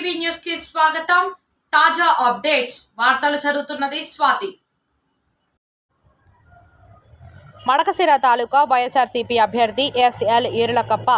TV న్యూస్కి స్వాగతం. తాజా అప్డేట్స్. వార్తలు చదువుతున్నది స్వాతి. మడకసిర తాలూకా వైఎస్ఆర్సీపీ అభ్యర్థి ఎస్ఎల్ ఈరులకప్ప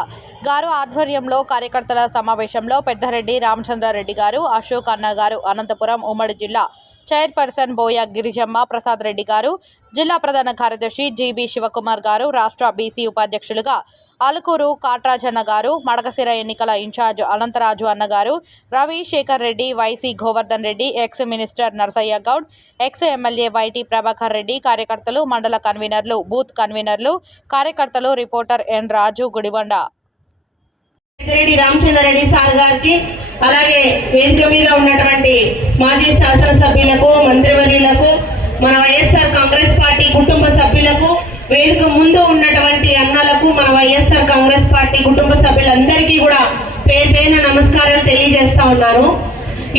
గారు ఆధ్వర్యంలో కార్యకర్తల సమావేశంలో పెద్దరెడ్డి రామచంద్రారెడ్డి గారు అశోక్ అన్న గారు అనంతపురం ఉమ్మడి జిల్లా చైర్పర్సన్ బోయ గిరిజమ్మ ప్రసాద్ రెడ్డి గారు జిల్లా ప్రధాన కార్యదర్శి జీబీ శివకుమార్ గారు రాష్ట్ర బీసీ ఉపాధ్యక్షులుగా ఆలకూరు కాట్రాజన్న గారు మడకసిర ఎన్నికల ఇన్ఛార్జ్ అనంతరాజు అన్నగారు Ravi Shekar Reddy YC Govardhan Reddy ex minister Narasayya Goud ex MLA YT Prabhakar Reddy కార్యకర్తలు మండల కన్వీనర్లు బూత్ కన్వీనర్లు కార్యకర్తలు reporter N Raju Gudibanda. Peddireddy Ramachandra Reddy sir గారికి అలాగే వేదిక మీద ఉన్నటువంటి మాజీ శాసనసభ్యులకు మంత్రివర్యులకు మన వైఎస్ఆర్ కాంగ్రెస్ పార్టీ కుటుంబ సభ్యులకు వేదిక ముందు ఉన్నటువంటి అన్నలకు మన వైఎస్ఆర్ కాంగ్రెస్ పార్టీ కుటుంబ సభ్యులందరికీ కూడా పేరు నమస్కారాలు తెలియజేస్తా ఉన్నాను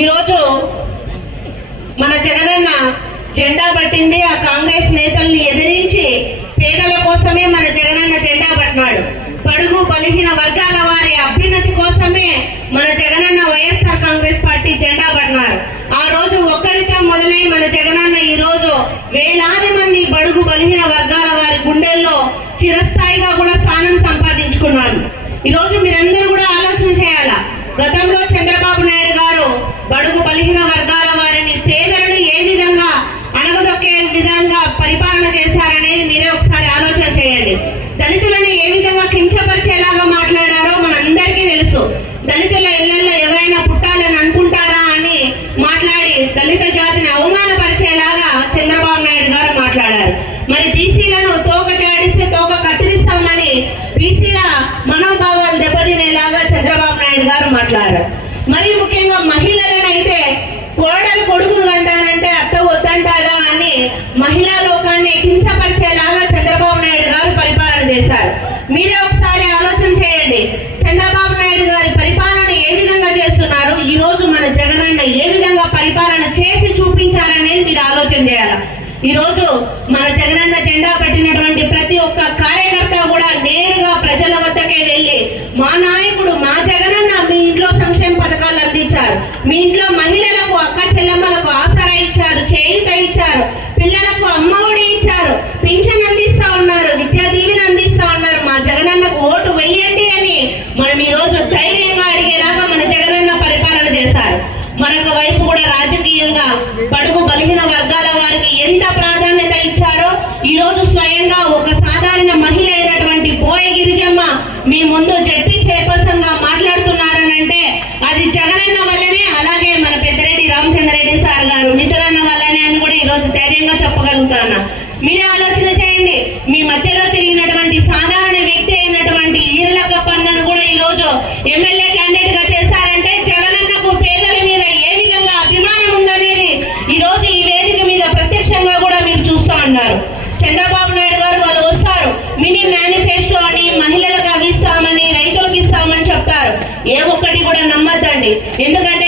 ఈరోజు మన జగనన్న జెండా పట్టింది ఆ కాంగ్రెస్ నేతల్ని ఎదిరించి పేదల కోసమే మన జగనన్న జెండా పట్టినాడు. పడుగు బలిహీన వర్గాల వారి అభ్యున్నతి కోసమే మన జగనన్న వైఎస్ఆర్ కాంగ్రెస్ పార్టీ జెండా పట్టినారు. ఆ రోజు ఒక్కడితో మొదలై మన జగనన్న ఈ రోజు వేలాది మంది బడుగు బలిహీన వర్గాల వారి గుండెల్లో చిరస్థాయిగా కూడా స్థానం సంపాదించుకున్నాడు ఈ రోజు మీరందరూ కూడా ఆలోచన చేయాలా గతంలో చంద్రబాబు నాయుడు గారు బడుగు బలిగిన వర్గాల వారిని పేదలను ఏ విధంగా అణగదొక్కే విధంగా పరిపాలన చేశారనేది మీరే ఒకసారి ఆలోచన చేయండి. దళితులను ఏ విధంగా కించపరిచేలాగా మాట్లాడారో మనందరికీ తెలుసు. దళితుల ఇళ్ళలో ఎవరైనా పుట్టాలని అనుకుంటారా అని మాట్లాడి దళిత జాతిని అవమానపరిచేలాగా చంద్రబాబు నాయుడు గారు మాట్లాడారు. మరి బీసీలను తోక జాడిస్తే తోక కత్తిరిస్తామని బీసీల మనోభావాలు దెబ్బతినేలాగా చంద్రబాబు నాయుడు గారు మాట్లాడారు. మరి ముఖ్యంగా మహిళలనైతే కోడలు కొడుకులు అంటారంటే అత్త వద్దంటారా అని మహిళా లోకాన్ని కించపరిచేలాగా చంద్రబాబు నాయుడు గారు పరిపాలన చేశారు. మీరే ఒకసారి ఆలోచన చేయండి. చంద్రబాబు నాయుడు గారి పరిపాలన ఏ విధంగా చేస్తున్నారు? ఈ రోజు మన జగనన్న ఏ విధంగా పరిపాలన చేసి చూపించారనేది మీరు ఆలోచన చేయాలి? ఈ రోజు మన జగనన్న జెండా పట్టినటువంటి ప్రతి ఒక్క కార్యకర్త కూడా నేరుగా ప్రజల వద్దకే వెళ్ళి మా నాయ మీ ఇంట్లో మహిళలకు అక్క చెల్లెమ్మలకు ఆసరా ఇచ్చారు చేయుత ఇచ్చారు పిల్లలకు అమ్మఒడి ఇచ్చారు పింఛన్ అందిస్తా ఉన్నారు విద్యా దీవెన అందిస్తా ఉన్నారు. మా జగనన్నకు ఓటు వెయ్యండి అని మనం ఈ రోజు ధైర్యంగా అడిగేలాగా మన జగనన్న పరిపాలన చేశారు. మరొక వైపు కూడా రాజకీయంగా పడుగు బలహీన వర్గాల వారికి ఎంత ప్రాధాన్యత ఇచ్చారో ఈ రోజు స్వయంగా ఒక సాధారణ మహిళ అయినటువంటి బోయ గిరిజమ్మ మీ ముందు జడ్పీ చైర్పర్సన్గా మాట్లాడుతున్నారనంటే అది జగనన్న వల్లనే అలాగే మన పెద్దిరెడ్డి రామచంద్రరెడ్డి సార్ గారు నిధులన్న వల్లనే అని కూడా ఈ రోజు ధైర్యంగా చెప్పగలుగుతాను మీరే ఆలోచన చేయండి మీ మధ్యలో తిరిగినటువంటి సాధారణ వ్యక్తి అయినటువంటి ఈర్లక పన్నను కూడా ఈ రోజు ఎమ్మెల్యే క్యాండిడేట్గా చేశారంటే జగనన్నకు పేదల మీద ఏ విధంగా అభిమానం ఉందనేది ఈ రోజు ఈ వేదిక మీద ప్రత్యక్షంగా కూడా మీరు చూస్తూ ఉన్నారు చంద్రబాబు నాయుడు గారు వాళ్ళు వస్తారు మినీ మేనిఫెస్టో అని మహిళలకు అవి ఇస్తామని రైతులకు ఇస్తామని చెప్తారు ఏ ఒక్కటి కూడా నమ్మద్దండి. ఎందుకంటే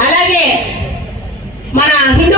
అలాగే మన హిందూ